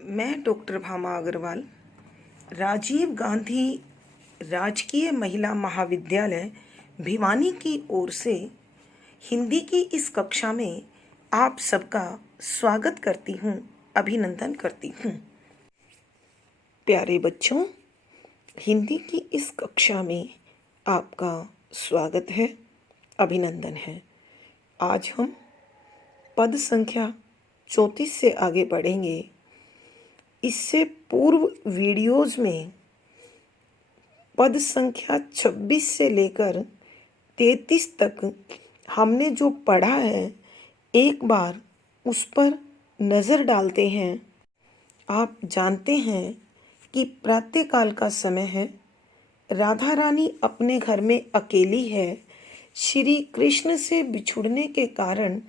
मैं डॉक्टर भामा अग्रवाल राजीव गांधी राजकीय महिला महाविद्यालय भिवानी की ओर से हिंदी की इस कक्षा में आप सबका स्वागत करती हूँ, अभिनंदन करती हूँ। प्यारे बच्चों, हिंदी की इस कक्षा में आपका स्वागत है, अभिनंदन है। आज हम पद संख्या 34 से आगे बढ़ेंगे। इससे पूर्व वीडियोज़ में पद संख्या 26 से लेकर 33 तक हमने जो पढ़ा है, एक बार उस पर नज़र डालते हैं। आप जानते हैं कि प्रातःकाल का समय है। राधा रानी अपने घर में अकेली है। श्री कृष्ण से बिछुड़ने के कारण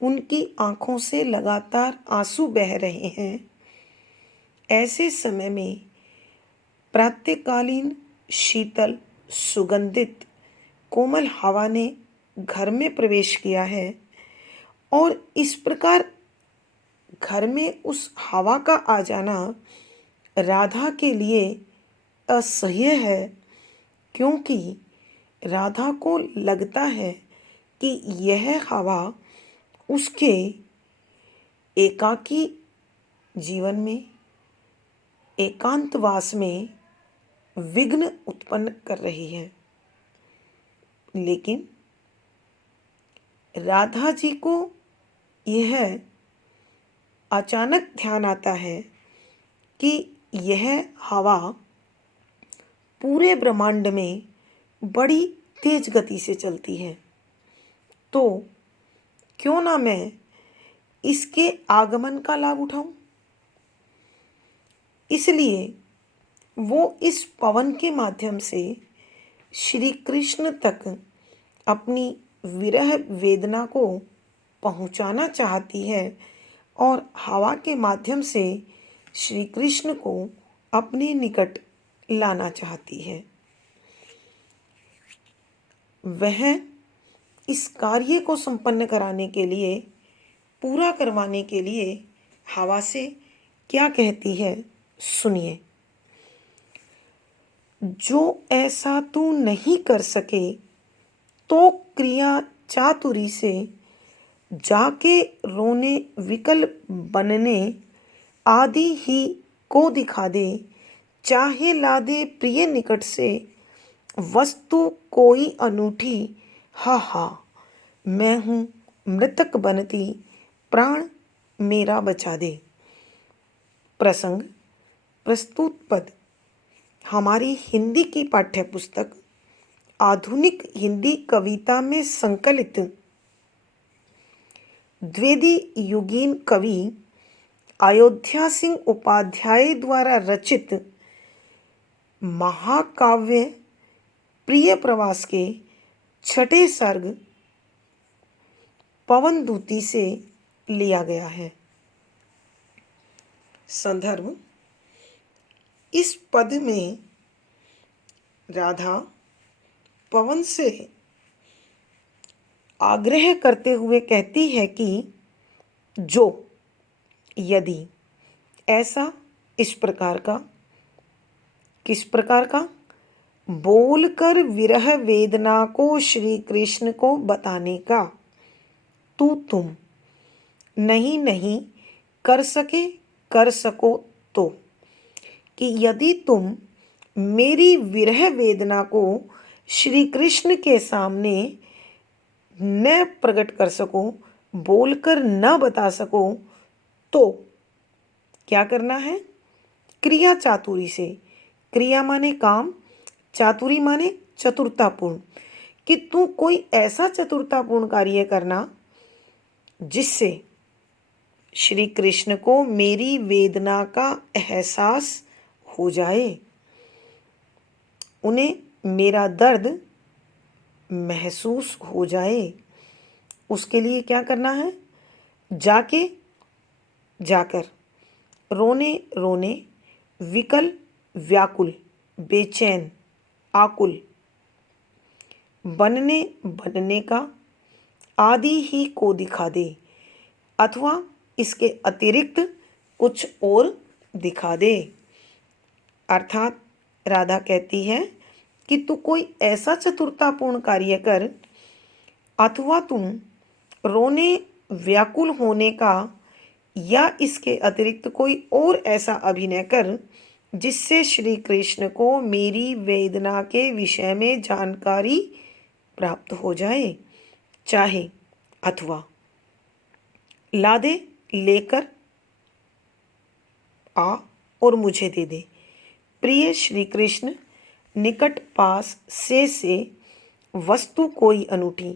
उनकी आँखों से लगातार आंसू बह रहे हैं। ऐसे समय में प्रातःकालीन शीतल सुगंधित कोमल हवा ने घर में प्रवेश किया है और इस प्रकार घर में उस हवा का आ जाना राधा के लिए असह्य है, क्योंकि राधा को लगता है कि यह हवा उसके एकाकी जीवन में, एकांतवास में विघ्न उत्पन्न कर रही है। लेकिन राधा जी को यह अचानक ध्यान आता है कि यह हवा पूरे ब्रह्मांड में बड़ी तेज गति से चलती है, तो क्यों ना मैं इसके आगमन का लाभ उठाऊं। इसलिए वो इस पवन के माध्यम से श्री कृष्ण तक अपनी विरह वेदना को पहुंचाना चाहती है और हवा के माध्यम से श्री कृष्ण को अपने निकट लाना चाहती है। वह इस कार्य को संपन्न कराने के लिए, पूरा करवाने के लिए हवा से क्या कहती है, सुनिए। जो ऐसा तू नहीं कर सके तो क्रिया चातुरी से जाके रोने विकल बनने आदि ही को दिखा दे, चाहे ला दे प्रिय निकट से वस्तु कोई अनूठी, हा हा मैं हूँ मृतक बनती, प्राण मेरा बचा दे। प्रसंग प्रस्तुत पद हमारी हिंदी की पाठ्य पुस्तक आधुनिक हिंदी कविता में संकलित द्विवेदी युगीन कवि अयोध्या सिंह उपाध्याय द्वारा रचित महाकाव्य प्रिय प्रवास के छठे सर्ग पवन दूती से लिया गया है। संदर्भ: इस पद में राधा पवन से आग्रह करते हुए कहती है कि जो, यदि, ऐसा, इस प्रकार का, किस प्रकार का, बोलकर विरह वेदना को श्री कृष्ण को बताने का तुम नहीं कर सके, कर सको तो, कि यदि तुम मेरी विरह वेदना को श्री कृष्ण के सामने न प्रकट कर सको, बोलकर न बता सको, तो क्या करना है? क्रिया चातुरी से, क्रिया माने काम, चातुरी माने चतुरतापूर्ण, कि तू कोई ऐसा चतुरतापूर्ण कार्य करना जिससे श्री कृष्ण को मेरी वेदना का एहसास हो जाए, उन्हें मेरा दर्द महसूस हो जाए। उसके लिए क्या करना है? जाकर रोने रोने, विकल व्याकुल, बेचैन आकुल, बनने का आदि ही को दिखा दे, अथवा इसके अतिरिक्त कुछ और दिखा दे। अर्थात राधा कहती है कि तू कोई ऐसा चतुरतापूर्ण कार्य कर, अथवा तुम रोने व्याकुल होने का या इसके अतिरिक्त कोई और ऐसा अभिनय कर जिससे श्री कृष्ण को मेरी वेदना के विषय में जानकारी प्राप्त हो जाए, चाहे अथवा ला दे, लेकर आ और मुझे दे दे। प्रिय श्री कृष्ण, निकट पास से वस्तु कोई अनूठी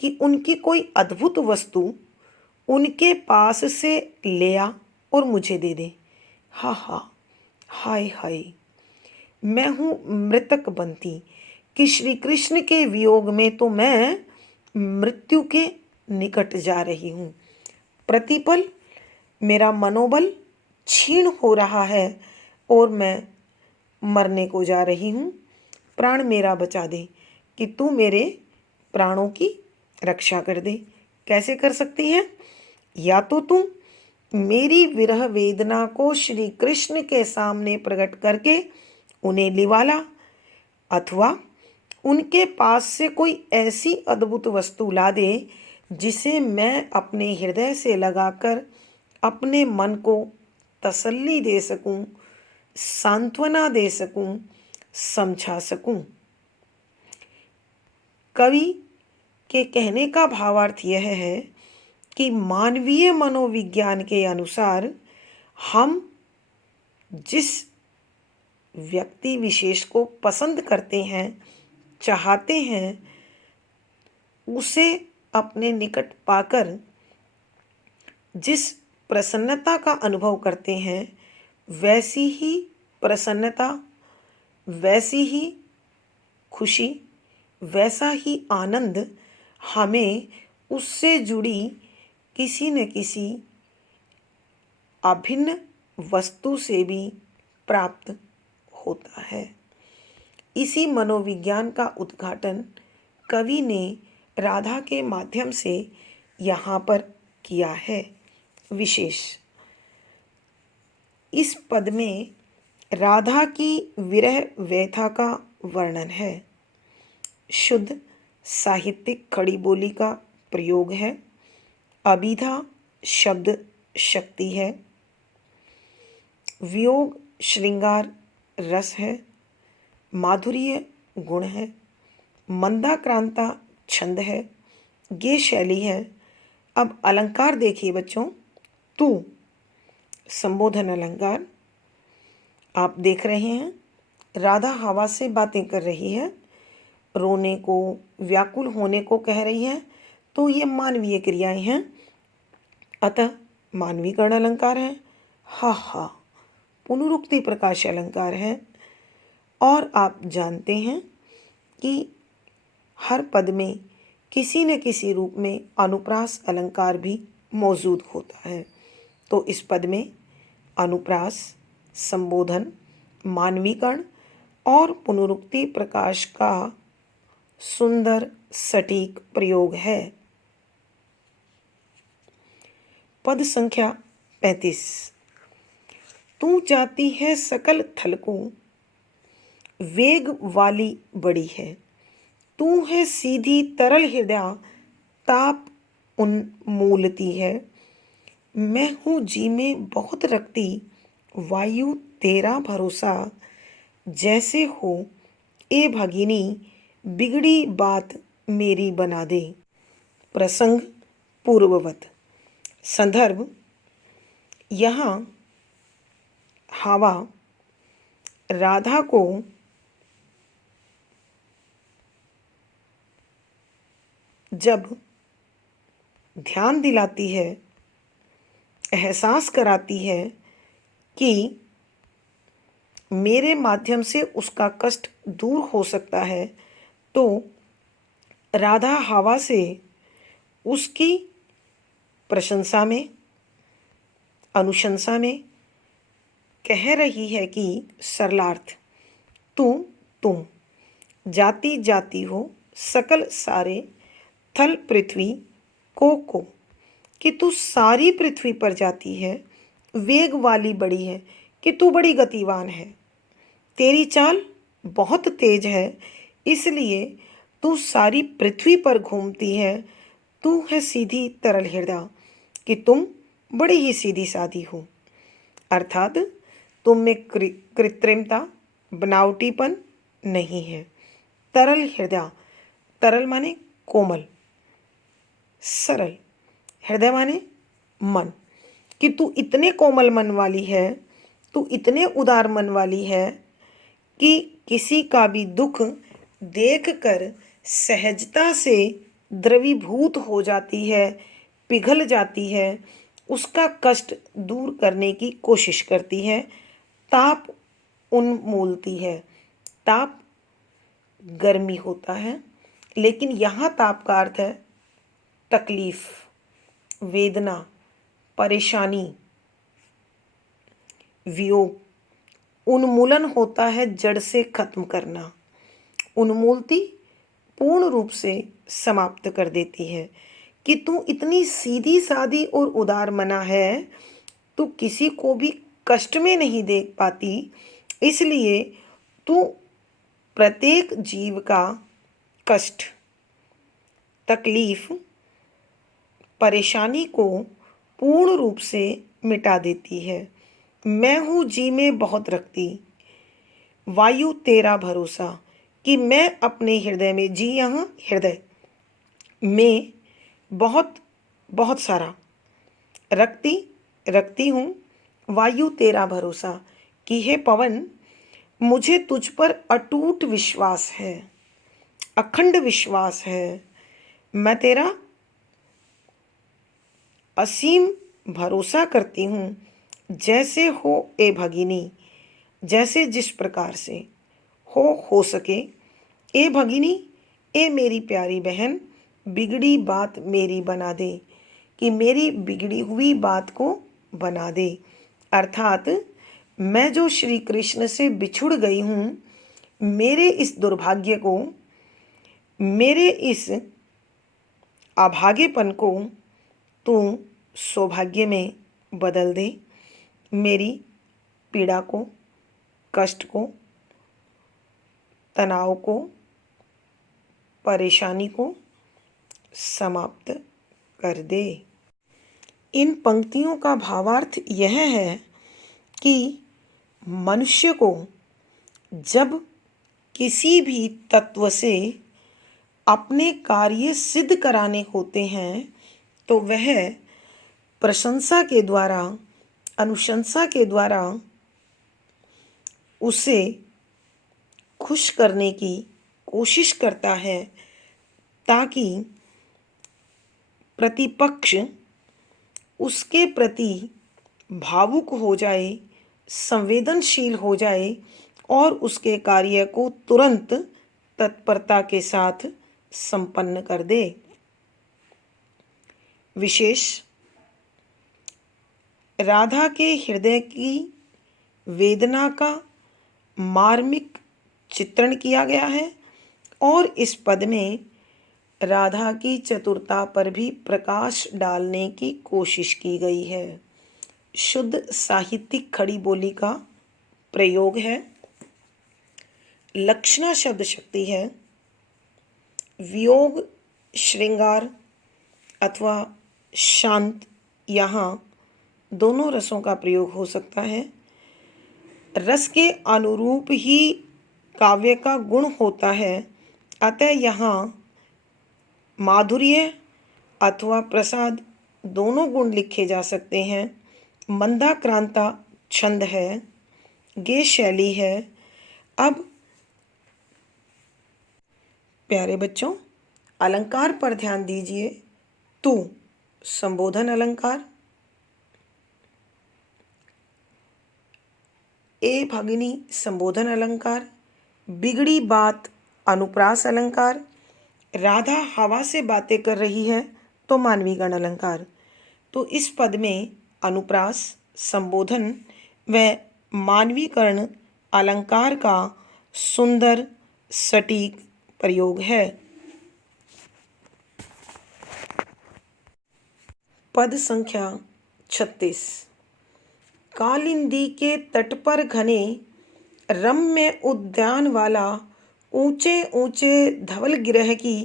कि उनकी कोई अद्भुत वस्तु उनके पास से ले आ और मुझे दे दे। हा हा, हाय हाय, मैं हूँ मृतक बनती कि श्री कृष्ण के वियोग में तो मैं मृत्यु के निकट जा रही हूँ। प्रतिपल मेरा मनोबल क्षीण हो रहा है और मैं मरने को जा रही हूँ। प्राण मेरा बचा दे कि तू मेरे प्राणों की रक्षा कर दे। कैसे कर सकती है? या तो तू मेरी विरह वेदना को श्री कृष्ण के सामने प्रकट करके उन्हें लिवाला, अथवा उनके पास से कोई ऐसी अद्भुत वस्तु ला दे जिसे मैं अपने हृदय से लगाकर अपने मन को तसल्ली दे सकूं, सांत्वना दे सकूं, समझा सकूं। कवि के कहने का भावार्थ यह है कि मानवीय मनोविज्ञान के अनुसार हम जिस व्यक्ति विशेष को पसंद करते हैं, चाहते हैं, उसे अपने निकट पाकर जिस प्रसन्नता का अनुभव करते हैं, वैसी ही प्रसन्नता, वैसी ही खुशी, वैसा ही आनंद हमें उससे जुड़ी किसी न किसी अभिन्न वस्तु से भी प्राप्त होता है। इसी मनोविज्ञान का उद्घाटन कवि ने राधा के माध्यम से यहाँ पर किया है। विशेष इस पद में राधा की विरह व्यथा का वर्णन है। शुद्ध साहित्यिक खड़ी बोली का प्रयोग है। अभिधा शब्द शक्ति है। वियोग श्रृंगार रस है। माधुर्य गुण है। मंदाक्रांता छंद है। गे शैली है। अब अलंकार देखिए बच्चों। तू संबोधन अलंकार आप देख रहे हैं। राधा हवा से बातें कर रही है, रोने को, व्याकुल होने को कह रही है, तो ये मानवीय क्रियाएं हैं, अतः मानवीकरण अलंकार है। हा हा पुनरुक्ति प्रकाश अलंकार है। और आप जानते हैं कि हर पद में किसी न किसी रूप में अनुप्रास अलंकार भी मौजूद होता है। तो इस पद में अनुप्रास, संबोधन, मानवीकरण और पुनरुक्ति प्रकाश का सुंदर सटीक प्रयोग है। पद संख्या 35। तू जाती है सकल थल को, वेग वाली बड़ी है। तू है सीधी तरल हृदय, ताप उन्मूलती है। मैं हूँ जी में बहुत रखती, वायु तेरा भरोसा। जैसे हो ए भगिनी, बिगड़ी बात मेरी बना दे। प्रसंग पूर्ववत। संदर्भ यहाँ हवा राधा को जब ध्यान दिलाती है, एहसास कराती है कि मेरे माध्यम से उसका कष्ट दूर हो सकता है, तो राधा हवा से उसकी प्रशंसा में, अनुशंसा में कह रही है कि सरलार्थ तुम जाती जाती हो सकल सारे थल पृथ्वी को कि तू सारी पृथ्वी पर जाती है, वेग वाली बड़ी है कि तू बड़ी गतिवान है, तेरी चाल बहुत तेज है, इसलिए तू सारी पृथ्वी पर घूमती है। तू है सीधी तरल हृदय, कि तुम बड़ी ही सीधी सादी हो। अर्थात तुम में कृत्रिमता, बनावटीपन नहीं है। तरल हृदय, तरल माने कोमल, सरल, हृदय माने मन, कि तू इतने कोमल मन वाली है, तू इतने उदार मन वाली है कि किसी का भी दुख देखकर सहजता से द्रवीभूत हो जाती है, पिघल जाती है, उसका कष्ट दूर करने की कोशिश करती है, ताप उन्मूलती है। ताप गर्मी होता है, लेकिन यहाँ ताप का अर्थ है तकलीफ, वेदना, परेशानी, वियोग। उन्मूलन होता है जड़ से खत्म करना, उन्मूलती पूर्ण रूप से समाप्त कर देती है। कि तू इतनी सीधी सादी और उदार मना है, तू किसी को भी कष्ट में नहीं देख पाती, इसलिए तू प्रत्येक जीव का कष्ट, तकलीफ, परेशानी को पूर्ण रूप से मिटा देती है। मैं हूँ जी में बहुत रखती, वायु तेरा भरोसा, कि मैं अपने हृदय में, जी यहाँ हृदय में बहुत बहुत सारा, रखती हूँ वायु तेरा भरोसा, कि हे पवन, मुझे तुझ पर अटूट विश्वास है, अखंड विश्वास है। मैं तेरा असीम भरोसा करती हूँ। जैसे हो ए भगिनी, जैसे जिस प्रकार से हो सके। ए भगिनी, ए मेरी प्यारी बहन, बिगड़ी बात मेरी बना दे, कि मेरी बिगड़ी हुई बात को बना दे। अर्थात मैं जो श्री कृष्ण से बिछुड़ गई हूँ, मेरे इस दुर्भाग्य को, मेरे इस अभागेपन को तू सौभाग्य में बदल दे। मेरी पीड़ा को, कष्ट को, तनाव को, परेशानी को समाप्त कर दे। इन पंक्तियों का भावार्थ यह है कि मनुष्य को जब किसी भी तत्व से अपने कार्य सिद्ध कराने होते हैं, तो वह प्रशंसा के द्वारा, अनुशंसा के द्वारा उसे खुश करने की कोशिश करता है, ताकि प्रतिपक्ष उसके प्रति भावुक हो जाए, संवेदनशील हो जाए और उसके कार्य को तुरंत तत्परता के साथ संपन्न कर दे। विशेष राधा के हृदय की वेदना का मार्मिक चित्रण किया गया है और इस पद में राधा की चतुरता पर भी प्रकाश डालने की कोशिश की गई है। शुद्ध साहित्यिक खड़ी बोली का प्रयोग है। लक्षणा शब्द शक्ति है। वियोग, श्रृंगार अथवा शांत, यहाँ दोनों रसों का प्रयोग हो सकता है। रस के अनुरूप ही काव्य का गुण होता है, अतः यहाँ माधुर्य अथवा प्रसाद दोनों गुण लिखे जा सकते हैं। मंदाक्रांता छंद है, गे शैली है। अब प्यारे बच्चों, अलंकार पर ध्यान दीजिए। तू संबोधन अलंकार, ए भगिनी संबोधन अलंकार, बिगड़ी बात अनुप्रास अलंकार, राधा हवा से बातें कर रही है तो मानवी गण अलंकार। तो इस पद में अनुप्रास, संबोधन व मानवीकरण अलंकार का सुंदर सटीक प्रयोग है। पद संख्या 36। कालिंदी के तट पर घने रम्य उद्यान वाला ऊंचे ऊंचे धवल गिरह की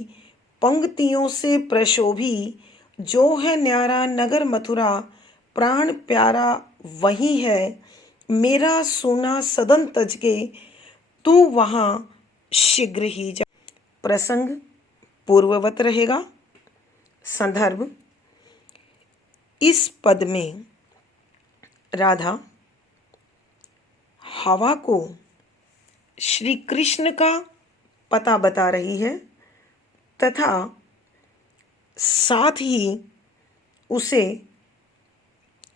पंक्तियों से प्रशोभी जो है न्यारा नगर मथुरा, प्राण प्यारा वही है मेरा सोना सदन तज के, तू वहाँ शीघ्र ही जा। प्रसंग पूर्ववत रहेगा। संदर्भ, इस पद में राधा हवा को श्री कृष्ण का पता बता रही है तथा साथ ही उसे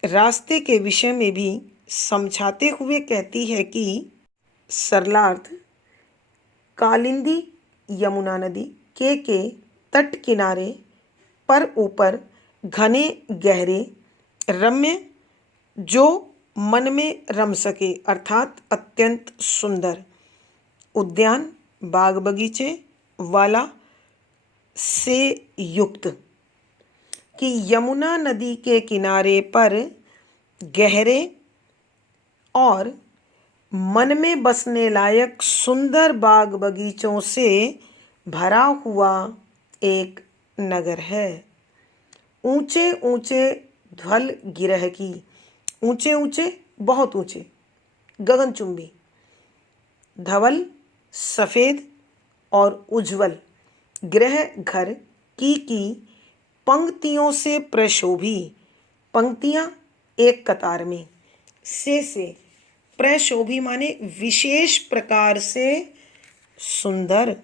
रास्ते के विषय में भी समझाते हुए कहती है कि सरलार्थ, कालिंदी यमुना नदी के तट किनारे पर ऊपर घने गहरे रम्य जो मन में रम सके अर्थात अत्यंत सुंदर उद्यान बाग बगीचे वाला से युक्त कि यमुना नदी के किनारे पर गहरे और मन में बसने लायक सुंदर बाग बगीचों से भरा हुआ एक नगर है। ऊंचे ऊंचे ध्वल गिरह की, ऊंचे ऊंचे बहुत ऊंचे गगनचुंबी, धवल सफ़ेद और उज्ज्वल गृह घर की पंक्तियों से प्रशोभी, पंक्तियां एक कतार में, से प्रशोभी माने विशेष प्रकार से सुंदर,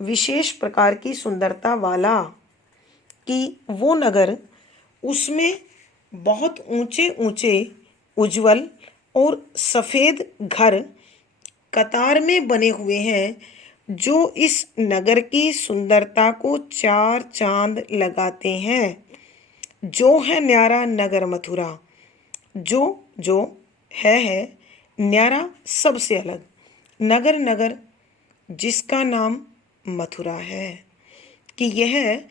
विशेष प्रकार की सुंदरता वाला, कि वो नगर उसमें बहुत ऊंचे ऊंचे उज्ज्वल और सफ़ेद घर कतार में बने हुए हैं जो इस नगर की सुंदरता को चार चांद लगाते हैं। जो है न्यारा नगर मथुरा, जो है न्यारा सबसे अलग, नगर नगर जिसका नाम मथुरा है, कि यह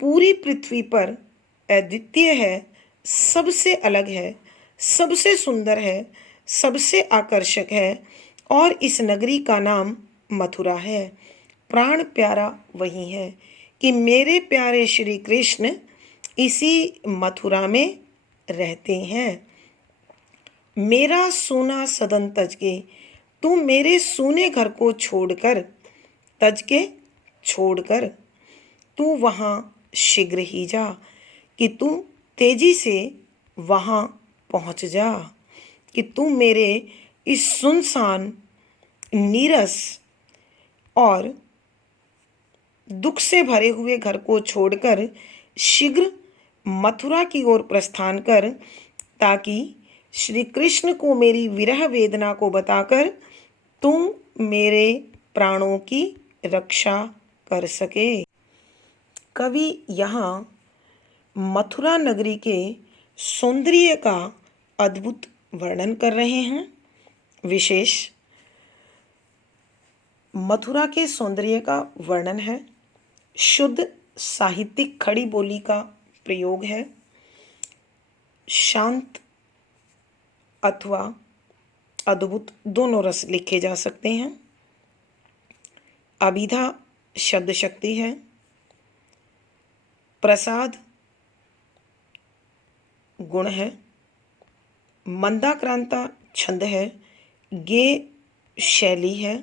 पूरी पृथ्वी पर अद्वितीय है, सबसे अलग है, सबसे सुंदर है, सबसे आकर्षक है और इस नगरी का नाम मथुरा है। प्राण प्यारा वही है कि मेरे प्यारे श्री कृष्ण इसी मथुरा में रहते हैं। मेरा सोना सदन तज के, तू मेरे सोने घर को छोड़कर, तज के छोड़कर, तू वहाँ शीघ्र ही जा, कि तू तेजी से वहाँ पहुँच जा, कि तू मेरे इस सुनसान नीरस और दुख से भरे हुए घर को छोड़कर शीघ्र मथुरा की ओर प्रस्थान कर, ताकि श्री कृष्ण को मेरी विरह वेदना को बताकर तुम मेरे प्राणों की रक्षा कर सके। कवि यहाँ मथुरा नगरी के सौंदर्य का अद्भुत वर्णन कर रहे हैं। विशेष मथुरा के सौंदर्य का वर्णन है, शुद्ध साहित्यिक खड़ी बोली का प्रयोग है, शांत अथवा अद्भुत दोनों रस लिखे जा सकते हैं, अभिधा शब्द शक्ति है, प्रसाद गुण है, मंदाक्रांता छंद है, गे शैली है।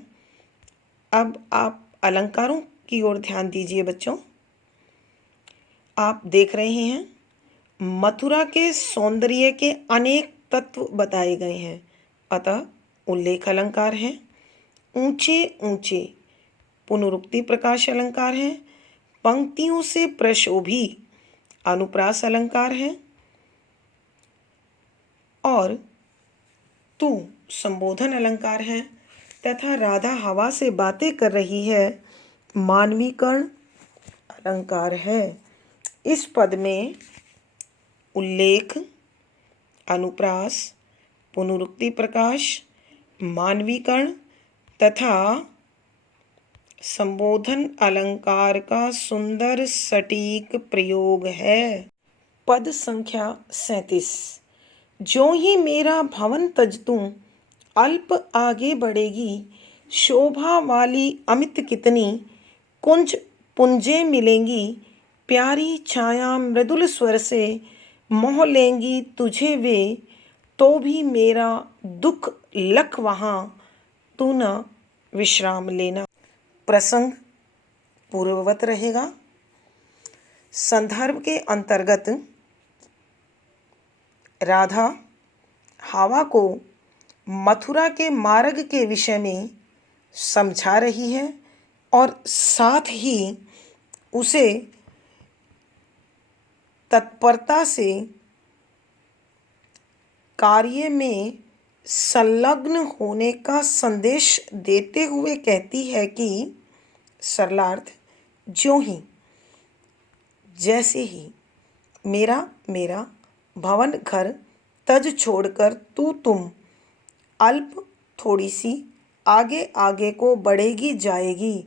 अब आप अलंकारों की ओर ध्यान दीजिए बच्चों। आप देख रहे हैं मथुरा के सौंदर्य के अनेक तत्व बताए गए हैं, अतः उल्लेख अलंकार है, ऊंचे ऊंचे पुनरुक्ति प्रकाश अलंकार है, पंक्तियों से प्रशोभी अनुप्रास अलंकार है और तू संबोधन अलंकार है तथा राधा हवा से बातें कर रही है मानवीकरण अलंकार है। इस पद में उल्लेख, अनुप्रास, पुनरुक्ति प्रकाश, मानवीकरण तथा संबोधन अलंकार का सुंदर सटीक प्रयोग है। पद संख्या 37। ज्यों ही मेरा भवन तज तू अल्प आगे बढ़ेगी, शोभा वाली अमित कितनी कुंज पुंजे मिलेंगी, प्यारी छाया मृदुल स्वर से मोह लेंगी तुझे वे, तो भी मेरा दुख लख वहाँ तू न विश्राम लेना। प्रसंग पूर्ववत रहेगा। संदर्भ के अंतर्गत राधा हवा को मथुरा के मार्ग के विषय में समझा रही है और साथ ही उसे तत्परता से कार्य में संलग्न होने का संदेश देते हुए कहती है कि सरलार्थ, ज्यों ही, जैसे ही मेरा भवन घर तज छोड़कर तुम अल्प थोड़ी सी आगे आगे को बढ़ेगी जाएगी,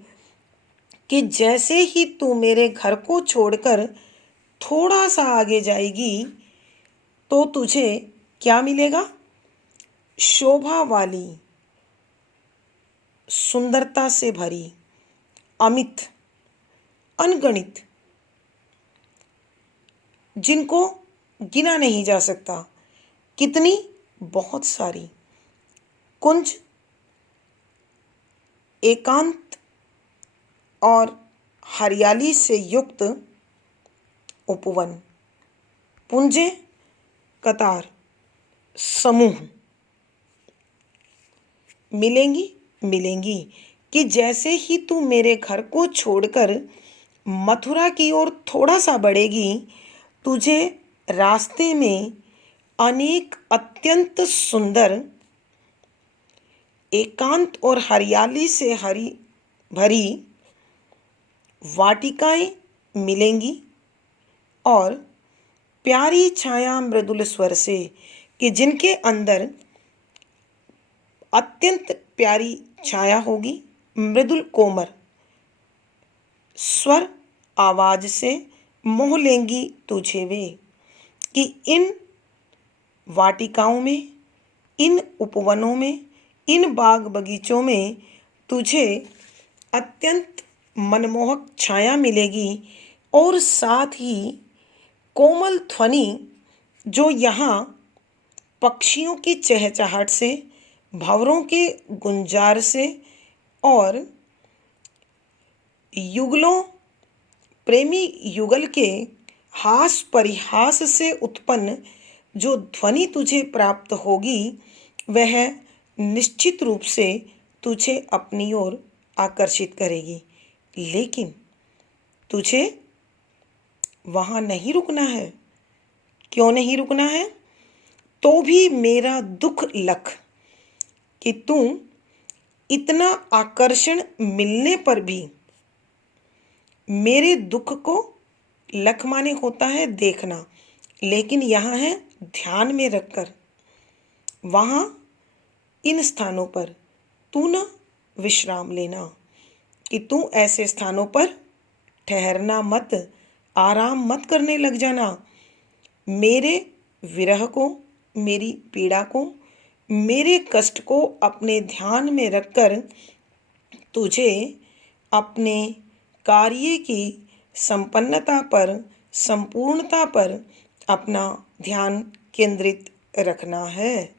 कि जैसे ही तू मेरे घर को छोड़कर थोड़ा सा आगे जाएगी तो तुझे क्या मिलेगा? शोभा वाली, सुंदरता से भरी, अमित, अनगणित, जिनको गिना नहीं जा सकता, कितनी, बहुत सारी, कुंज, एकांत और हरियाली से युक्त उपवन, पुंजे, कतार, समूह मिलेंगी कि जैसे ही तू मेरे घर को छोड़कर मथुरा की ओर थोड़ा सा बढ़ेगी, तुझे रास्ते में अनेक अत्यंत सुंदर, एकांत और हरियाली से हरी भरी वाटिकाएं मिलेंगी और प्यारी छाया मृदुल स्वर से, कि जिनके अंदर अत्यंत प्यारी छाया होगी, मृदुल कोमल स्वर आवाज से मोह लेंगी तुझे वे, कि इन वाटिकाओं में, इन उपवनों में, इन बाग बगीचों में तुझे अत्यंत मनमोहक छाया मिलेगी और साथ ही कोमल ध्वनि जो यहाँ पक्षियों की चहचहाट से, भंवरों के गुंजार से और युगलों, प्रेमी युगल के हास परिहास से उत्पन्न जो ध्वनि तुझे प्राप्त होगी, वह निश्चित रूप से तुझे अपनी ओर आकर्षित करेगी। लेकिन तुझे वहाँ नहीं रुकना है। क्यों नहीं रुकना है? तो भी मेरा दुख लख, कि तू इतना आकर्षण मिलने पर भी मेरे दुख को, लख माने होता है देखना, लेकिन यहाँ है ध्यान में रखकर, वहाँ इन स्थानों पर तू न विश्राम लेना, कि तू ऐसे स्थानों पर ठहरना मत, आराम मत करने लग जाना। मेरे विरह को, मेरी पीड़ा को, मेरे कष्ट को अपने ध्यान में रखकर तुझे अपने कार्य की संपन्नता पर, संपूर्णता पर अपना ध्यान केंद्रित रखना है।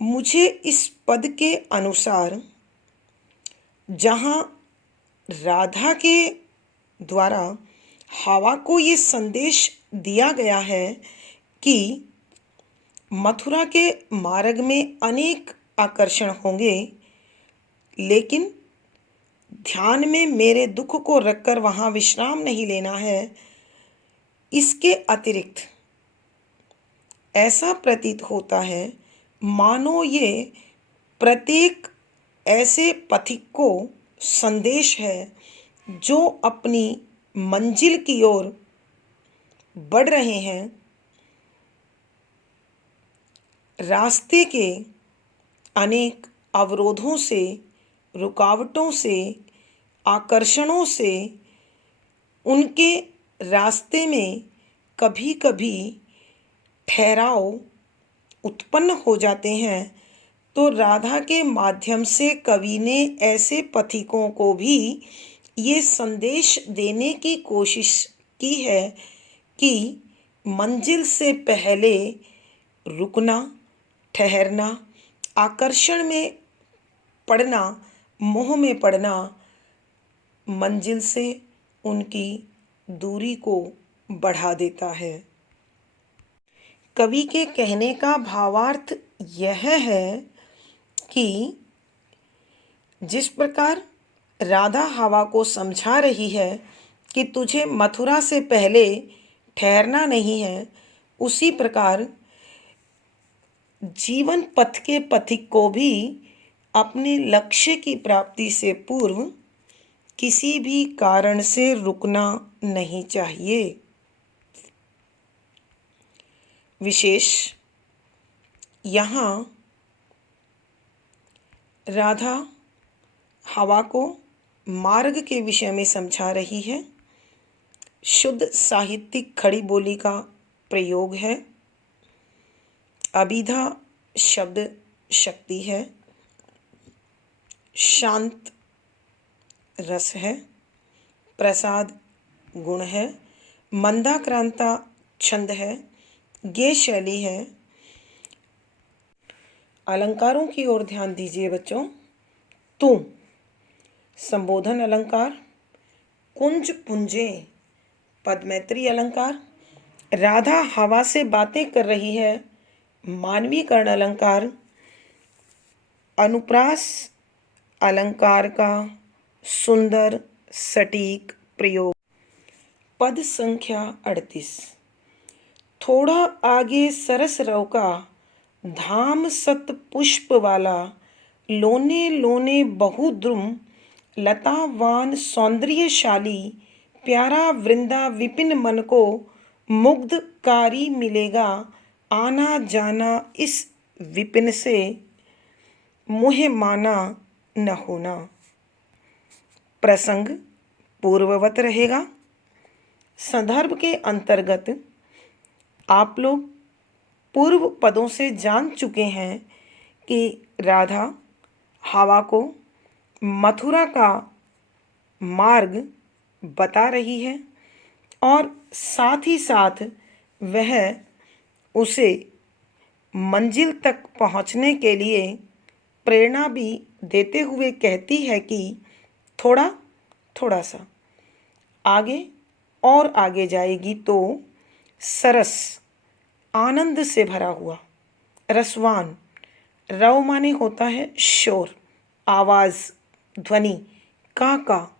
मुझे इस पद के अनुसार जहाँ राधा के द्वारा हवा को ये संदेश दिया गया है कि मथुरा के मार्ग में अनेक आकर्षण होंगे, लेकिन ध्यान में मेरे दुख को रखकर वहाँ विश्राम नहीं लेना है। इसके अतिरिक्त ऐसा प्रतीत होता है मानो ये प्रत्येक ऐसे पथिक को संदेश है जो अपनी मंजिल की ओर बढ़ रहे हैं। रास्ते के अनेक अवरोधों से, रुकावटों से, आकर्षणों से उनके रास्ते में कभी कभी ठहराव उत्पन्न हो जाते हैं, तो राधा के माध्यम से कवि ने ऐसे पथिकों को भी ये संदेश देने की कोशिश की है कि मंजिल से पहले रुकना, ठहरना, आकर्षण में पड़ना, मोह में पड़ना मंजिल से उनकी दूरी को बढ़ा देता है। कवि के कहने का भावार्थ यह है कि जिस प्रकार राधा हवा को समझा रही है कि तुझे मथुरा से पहले ठहरना नहीं है, उसी प्रकार जीवन पथ के पथिक को भी अपने लक्ष्य की प्राप्ति से पूर्व किसी भी कारण से रुकना नहीं चाहिए। विशेष यहाँ राधा हवा को मार्ग के विषय में समझा रही है। शुद्ध साहित्यिक खड़ी बोली का प्रयोग है। अभिधा शब्द शक्ति है। शांत रस है। प्रसाद गुण है। मंदाक्रांता छंद है। गेय शैली है। अलंकारों की ओर ध्यान दीजिए बच्चों। तू संबोधन अलंकार, कुंज पुंजे पदमैत्री अलंकार, राधा हवा से बातें कर रही है मानवीकरण अलंकार, अनुप्रास अलंकार का सुंदर सटीक प्रयोग। पद संख्या 38। थोड़ा आगे सरस रव का धाम सत पुष्प वाला, लोने लोने बहुद्रुम लतावान सौंदर्यशाली, प्यारा वृंदा विपिन मन को मुग्धकारी मिलेगा, आना जाना इस विपिन से मुहे माना न होना। प्रसंग पूर्ववत रहेगा। संदर्भ के अंतर्गत आप लोग पूर्व पदों से जान चुके हैं कि राधा हवा को मथुरा का मार्ग बता रही है और साथ ही साथ वह उसे मंजिल तक पहुंचने के लिए प्रेरणा भी देते हुए कहती है कि थोड़ा थोड़ा सा आगे और आगे जाएगी तो सरस आनंद से भरा हुआ, रसवान, रव माने होता है शोर, आवाज़, ध्वनि, का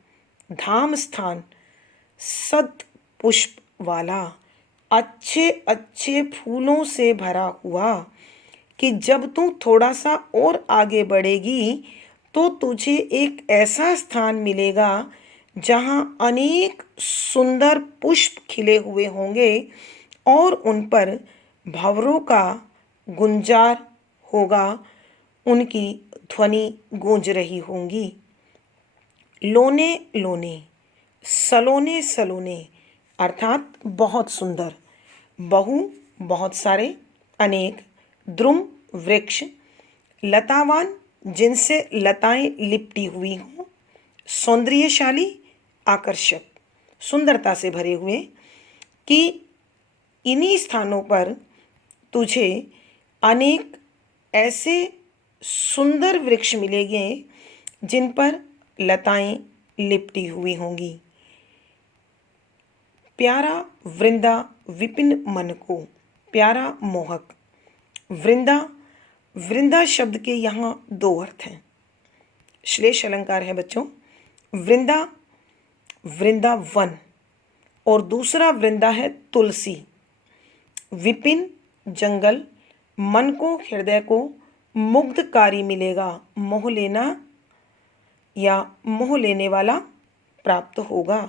धाम स्थान, सत पुष्प वाला, अच्छे अच्छे फूलों से भरा हुआ, कि जब तू थोड़ा सा और आगे बढ़ेगी तो तुझे एक ऐसा स्थान मिलेगा जहाँ अनेक सुंदर पुष्प खिले हुए होंगे और उन पर भंवरों का गुंजार होगा, उनकी ध्वनि गूंज रही होंगी। लोने लोने, सलोने सलोने अर्थात बहुत सुंदर, बहु बहुत सारे, अनेक, द्रुम वृक्ष, लतावान जिनसे लताएं लिपटी हुई हों, सौंदर्यशाली आकर्षक, सुंदरता से भरे हुए, कि इन्हीं स्थानों पर तुझे अनेक ऐसे सुंदर वृक्ष मिलेंगे जिन पर लताएं लिपटी हुई होंगी। प्यारा वृंदा विपिन मन को, प्यारा मोहक, वृंदा, वृंदा शब्द के यहाँ दो अर्थ हैं। श्लेष अलंकार है बच्चों। वृंदा, वृंदावन, और दूसरा वृंदा है तुलसी। विपिन जंगल, मन को, हृदय को मुग्धकारी मिलेगा, मोह लेना या मोह लेने वाला प्राप्त होगा,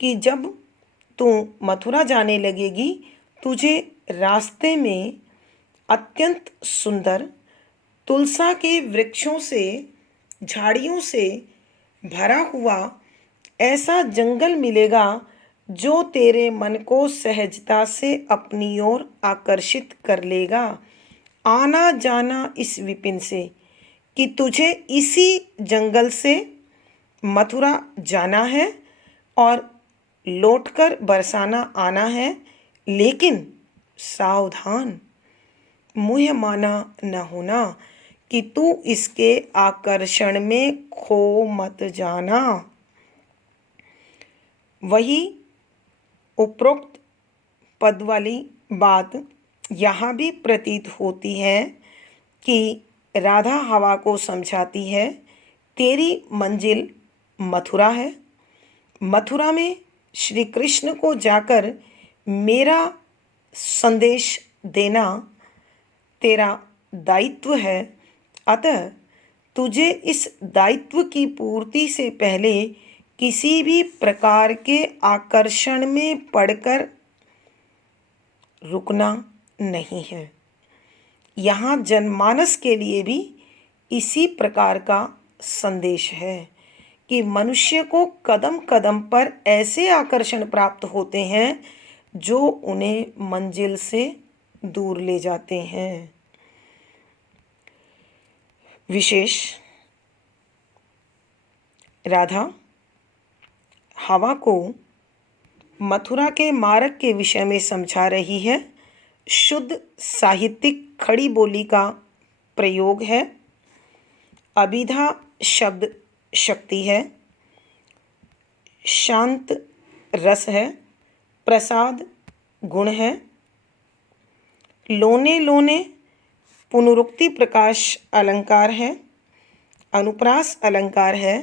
कि जब तू मथुरा जाने लगेगी तुझे रास्ते में अत्यंत सुंदर तुलसा के वृक्षों से, झाड़ियों से भरा हुआ ऐसा जंगल मिलेगा जो तेरे मन को सहजता से अपनी ओर आकर्षित कर लेगा। आना जाना इस विपिन से कि तुझे इसी जंगल से मथुरा जाना है और लौटकर बरसाना आना है, लेकिन सावधान, मुँह माना न होना कि तू इसके आकर्षण में खो मत जाना। वही उपरोक्त पद वाली बात यहाँ भी प्रतीत होती है कि राधा हवा को समझाती है, तेरी मंजिल मथुरा है। मथुरा में श्री कृष्ण को जाकर मेरा संदेश देना तेरा दायित्व है। अतः तुझे इस दायित्व की पूर्ति से पहले किसी भी प्रकार के आकर्षण में पड़कर रुकना नहीं है। यहाँ जनमानस के लिए भी इसी प्रकार का संदेश है कि मनुष्य को कदम कदम पर ऐसे आकर्षण प्राप्त होते हैं जो उन्हें मंजिल से दूर ले जाते हैं। विशेष राधा हवा को मथुरा के मार्ग के विषय में समझा रही है। शुद्ध साहित्यिक खड़ी बोली का प्रयोग है। अभिधा शब्द शक्ति है, शांत रस है, प्रसाद गुण है, लोने लोने पुनरुक्ति प्रकाश अलंकार है, अनुप्रास अलंकार है।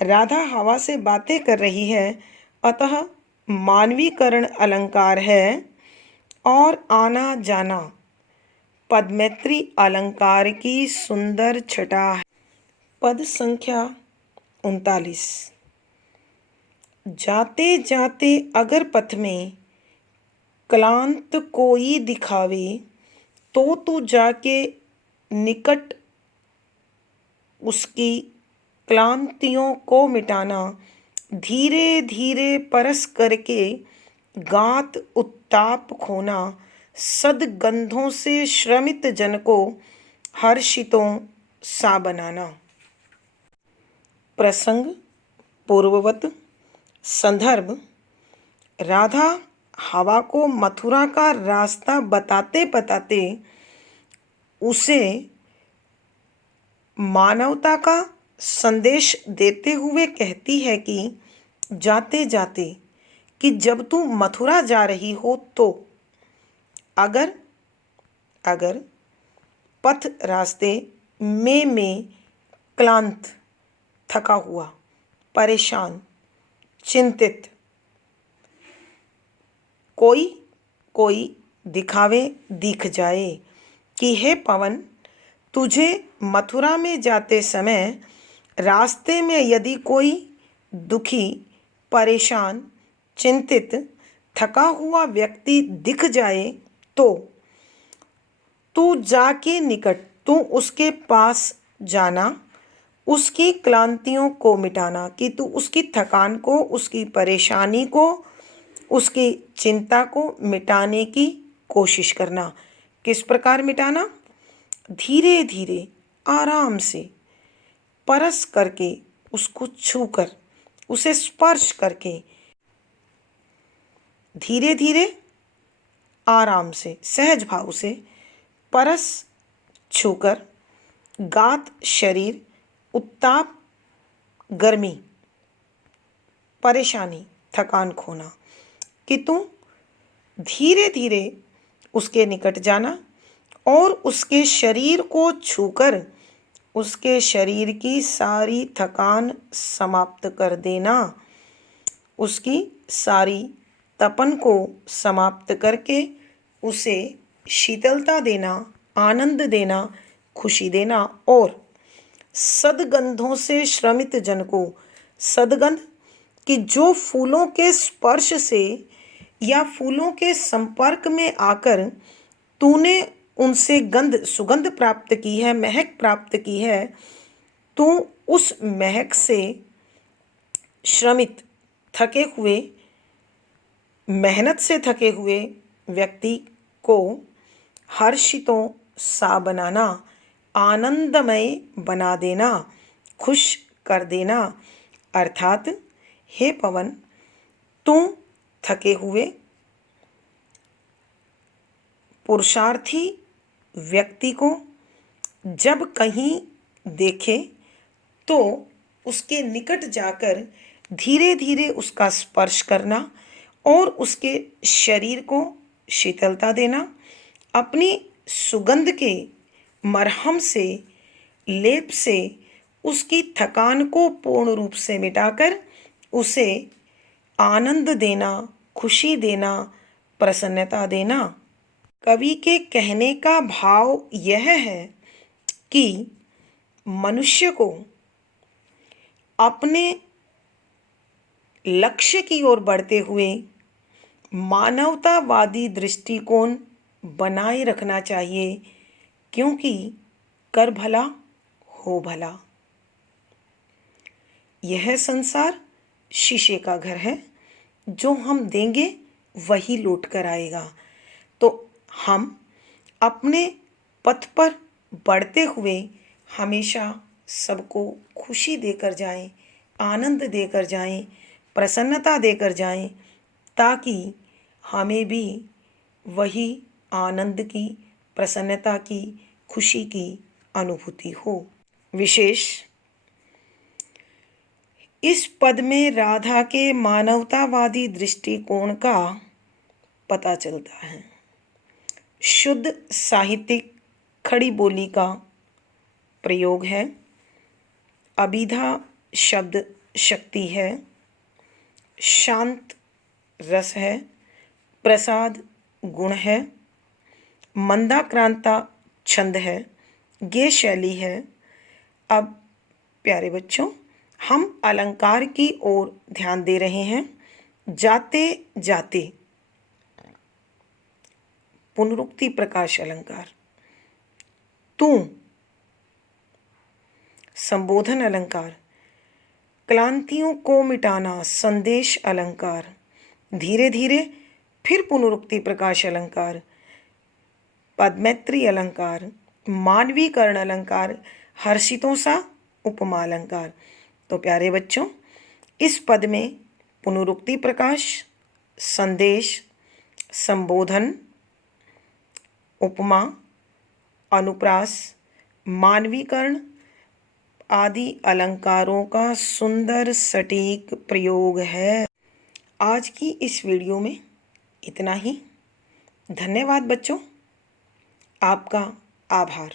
राधा हवा से बातें कर रही है, अतः मानवीकरण अलंकार है और आना जाना पदमैत्री अलंकार की सुंदर छटा है। पद संख्या 39। जाते जाते अगर पथ में क्लांत कोई दिखावे, तो तू जाके निकट उसकी क्लांतियों को मिटाना। धीरे धीरे परस करके गात उत्ताप खोना। सदगंधों से श्रमित जन को हर्षितों सा बनाना। प्रसंग पूर्ववत। संदर्भ: राधा हवा को मथुरा का रास्ता बताते बताते उसे मानवता का संदेश देते हुए कहती है कि जाते जाते कि जब तू मथुरा जा रही हो तो अगर पथ रास्ते में क्लांत, थका हुआ, परेशान, चिंतित कोई दिखावे दिख जाए कि हे पवन, तुझे मथुरा में जाते समय रास्ते में यदि कोई दुखी, परेशान, चिंतित, थका हुआ व्यक्ति दिख जाए तो तू जाके निकट, तू उसके पास जाना, उसकी क्लांतियों को मिटाना, कि तू उसकी थकान को, उसकी परेशानी को, उसकी चिंता को मिटाने की कोशिश करना। किस प्रकार मिटाना? धीरे धीरे, आराम से, परस करके, उसको छूकर, उसे स्पर्श करके, धीरे धीरे, आराम से, सहज भाव से, परस छूकर, गात शरीर, उत्ताप गर्मी, परेशानी, थकान खोना, कि तू धीरे धीरे उसके निकट जाना और उसके शरीर को छूकर उसके शरीर की सारी थकान समाप्त कर देना। उसकी सारी तपन को समाप्त करके उसे शीतलता देना, आनंद देना, खुशी देना। और सदगंधों से श्रमित जन को, सदगंध कि जो फूलों के स्पर्श से या फूलों के संपर्क में आकर तूने उनसे सुगंध प्राप्त की है, महक प्राप्त की है, तू उस महक से श्रमित, थके हुए मेहनत से थके हुए व्यक्ति को हर्षितों सा बनाना, आनंदमय बना देना, खुश कर देना। अर्थात हे पवन, तू थके हुए पुरुषार्थी व्यक्ति को जब कहीं देखे तो उसके निकट जाकर धीरे धीरे उसका स्पर्श करना और उसके शरीर को शीतलता देना, अपनी सुगंध के मरहम से, लेप से उसकी थकान को पूर्ण रूप से मिटाकर उसे आनंद देना, खुशी देना, प्रसन्नता देना। कवि के कहने का भाव यह है कि मनुष्य को अपने लक्ष्य की ओर बढ़ते हुए मानवतावादी दृष्टिकोण बनाए रखना चाहिए, क्योंकि कर भला हो भला। यह संसार शीशे का घर है, जो हम देंगे वही लौट कर आएगा। तो हम अपने पथ पर बढ़ते हुए हमेशा सबको खुशी देकर जाएं, आनंद देकर जाएं, प्रसन्नता देकर जाएं, ताकि हमें भी वही आनंद की, प्रसन्नता की, खुशी की अनुभूति हो। विशेष इस पद में राधा के मानवतावादी दृष्टिकोण का पता चलता है। शुद्ध साहित्यिक खड़ी बोली का प्रयोग है, अभिधा शब्द शक्ति है, शांत रस है, प्रसाद गुण है, मंदाक्रांता छंद है, गे शैली है। अब प्यारे बच्चों, हम अलंकार की ओर ध्यान दे रहे हैं। जाते जाते पुनरुक्ति प्रकाश अलंकार, तू संबोधन अलंकार, क्लांतियों को मिटाना संदेश अलंकार, धीरे धीरे फिर पुनरुक्ति प्रकाश अलंकार, पदमैत्री अलंकार, मानवीकरण अलंकार, हर्षितों सा उपमा अलंकार। तो प्यारे बच्चों, इस पद में पुनरुक्ति प्रकाश, संदेश, संबोधन, उपमा, अनुप्रास, मानवीकरण आदि अलंकारों का सुंदर सटीक प्रयोग है। आज की इस वीडियो में इतना ही। धन्यवाद बच्चों, आपका आभार।